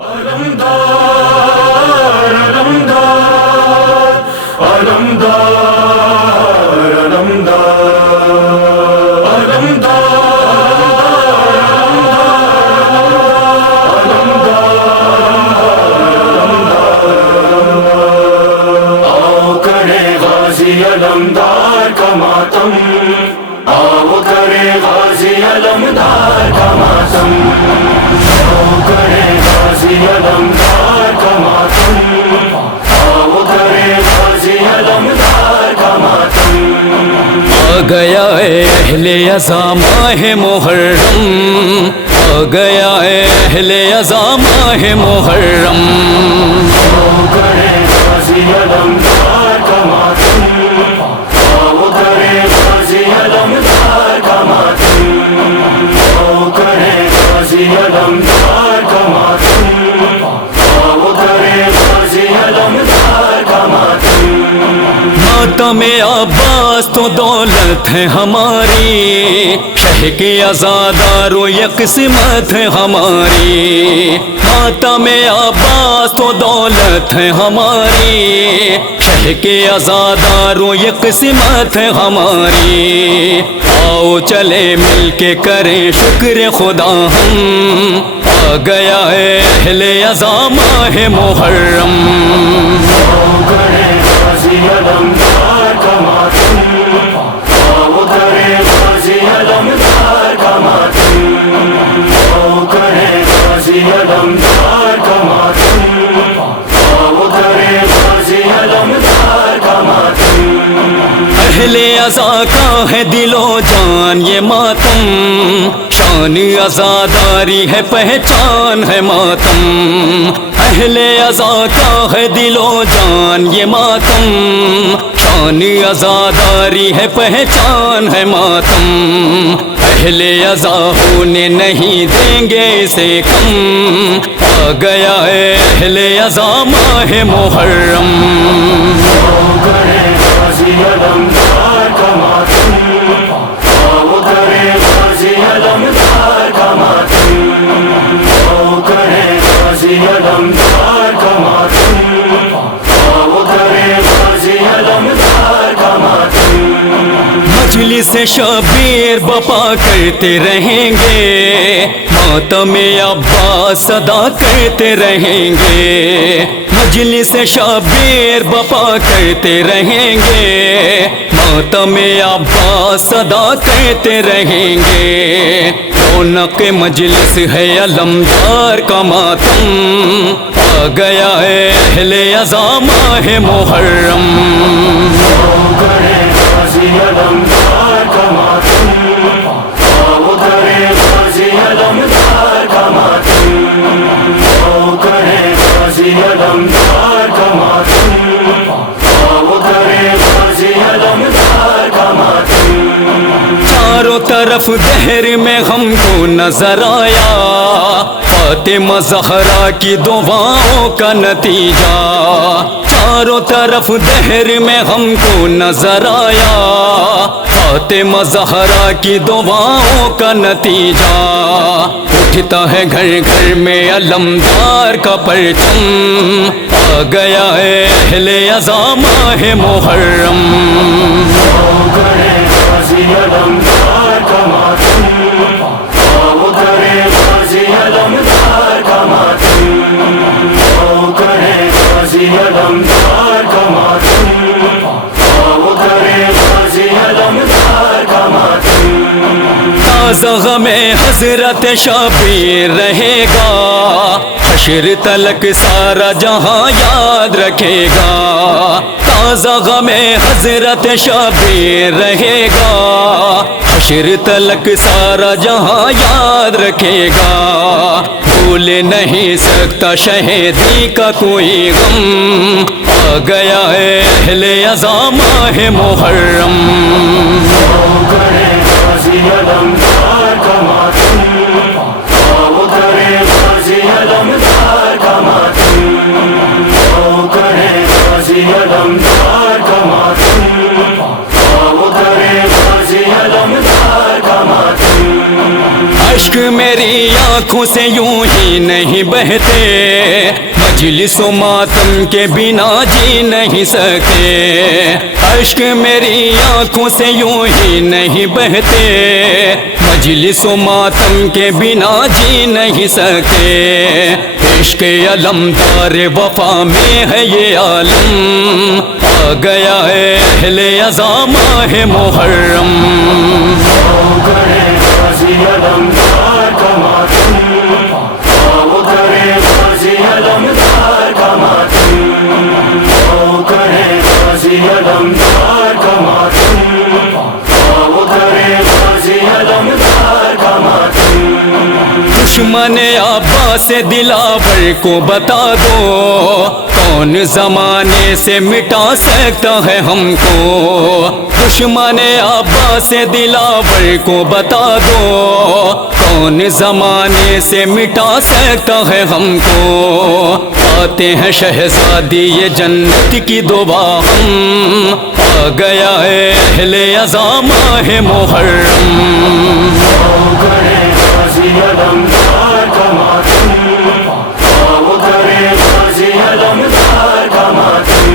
علمدار علمدار علمدار علمدار علمدار آؤ کرے غازی علمدار کا ماتم، آؤ کرے غازی علمدار کا ماتم، آؤ کرے غازی علمدار کا ماتم، آؤ کرے غازی علمدار کا ماتم۔ آ گیا اے اہل عزا ماہ محرم، آ گیا اے اہل عزا ماہ محرم، آؤ کرے غازی علمدار کا ماتم، آؤ کرے غازی علمدار کا ماتم، آؤ کرے غازی علمدار کا ماتم، آؤ کرے غازی علمدار کا ماتم۔ ماتم عباس تو دولت ہے ہماری، شہ کی عزادار و یہ قسمت ہے ہماری، ماتم عباس تو دولت ہے ہماری، شہ کی عزادار و یہ قسمت ہے ہماری، آؤ چلے مل کے کریں شکر خدا ہم، آ گیا ہے اہل عزا ماہ محرم، آؤ کرے غازی علمدار کا ماتم، آؤ کرے غازی علمدار کا ماتم، آؤ کرے غازی علمدار کا ماتم، آؤ کرے غازی علمدار کا ماتم۔ اہل عزا کا ہے دل و جان یہ ماتم، شان عزاداری ہے پہچان ہے ماتم، اہل عزا کا ہے دل و جان یہ ماتم، شان عزاداری ہے پہچان ہے ماتم، اہل عزا ہونے نہیں دیں گے اسے کم، آ گیا ہے اہل عزا ماہ محرم، آؤ کرے غازی علمدار کا ماتم، آؤ کرے غازی علمدار کا ماتم، آؤ کرے غازی علمدار کا ماتم، آؤ کرے غازی علمدار کا ماتم۔ مجلس شبیر بپا کرتے رہیں گے، ماتم عباس صدا کرتے رہیں گے، مجلس شبیر بپا کرتے رہیں گے، ماتم عباس صدا کرتے رہیں گے، رونق مجلس ہے علمدار کا ماتم، آ گیا ہے اہل عزا ماہ محرم، آؤ کرے غازی علمدار کا ماتم، آؤ کرے غازی علمدار کا ماتم، آؤ کرے غازی علمدار کا ماتم، آؤ کرے غازی علمدار کا ماتم۔ چاروں طرف دہر میں ہم کو نظر آیا، فاطمہ زہرا کی دعاؤں کا نتیجہ، چاروں طرف دہر میں ہم کو نظر آیا، فاطمہ زہرا کی دعاؤں کا نتیجہ، اٹھتا ہے گھر گھر میں علمدار کا پرچم، آ گیا ہے اہل عزا ماہ محرم، آؤ کرے غازی علمدار کا ماتم، آؤ کرے غازی علمدار کا ماتم، آؤ کرے غازی علمدار کا ماتم، آؤ کرے غازی علمدار کا ماتم۔ تازہ غم حضرت شبیر رہے گا، حشر تلک سارا جہاں یاد رکھے گا، تازہ غم حضرت شبیر رہے گا، حشر تلک سارا جہاں یاد رکھے گا، بھول نہیں سکتا شہیدی کا کوئی غم، آ گیا ہے اہل عزا ماہ محرم، آؤ کرے غازی علمدار کا ماتم، آؤ کرے غازی علمدار کا ماتم، آؤ کرے غازی علمدار کا ماتم، آؤ کرے غازی علمدار کا ماتم۔ اشک میری آنکھوں سے یوں ہی نہیں بہتے، مجلس و ماتم کے بنا جی نہیں سکتے، اشک میری آنکھوں سے یوں ہی نہیں بہتے، مجلس و ماتم کے بنا جی نہیں سکتے، عشق علمدار وفا میں ہے یہ عالم، آ گیا ہے اہل عزا ماہ محرم، آؤ کرے غازی علمدار کا ماتم، آؤ کرے غازی علمدار کا ماتم، آؤ کرے غازی علمدار کا ماتم، آؤ کرے غازی علمدار کا ماتم۔ دشمن عباس دلاور کو بتا دو، کون زمانے سے مٹا سکتا ہے ہم کو، دشمن عباس دلاور کو بتا دو، کون زمانے سے مٹا سکتا ہے ہم کو، آتے ہیں شہزادی یہ جنت کی دعا ہم، آ گیا ہے اہل عزا ماہ محرم، آؤ کرے غازی علمدار کا ماتم، آؤ کرے غازی علمدار کا ماتم،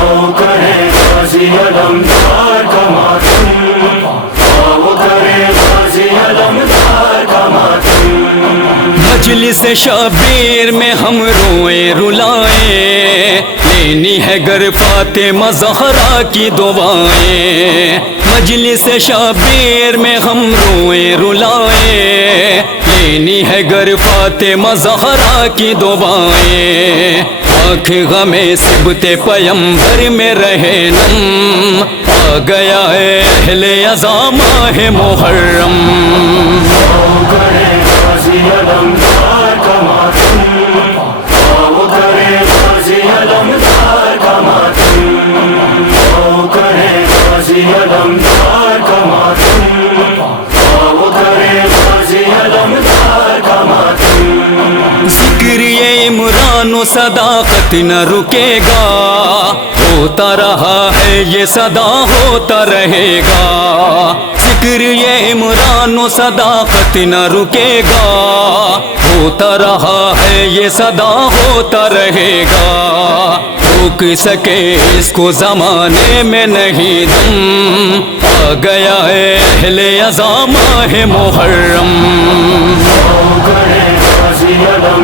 آؤ کرے غازی علمدار کا ماتم، آؤ کرے غازی علمدار کا ماتم۔ مجلس شبیر میں ہم روئیں رلائیں، لینی ہے گر فاطمہ زہرا کی دعائیں، مجلس شبیر میں ہم روئیں رلائیں، لینی ہے گر فاطمہ زہرا کی دعائیں، آنکھ غم صبت پیمبر میں رہے نم، آ گیا ہے اہل عزا ماہ محرم، آؤ کرے غازی علمدار کا ماتم، آؤ کرے غازی علمدار کا ماتم، آؤ کرے غازی علمدار کا ماتم، آؤ کرے غازی علمدار کا ماتم۔ ذکر یہ عمران و صداقت نہ رکے گا، ہوتا رہا ہے یہ صدا ہوتا رہے گا، ذکر یہ عمران و صداقت نہ رکے گا، ہوتا رہا ہے یہ صدا ہوتا رہے گا، روک سکے اس کو زمانے میں نہیں دم، آ گیا ہے اہل عزا ماہ محرم، آؤ کرے غازی علمدار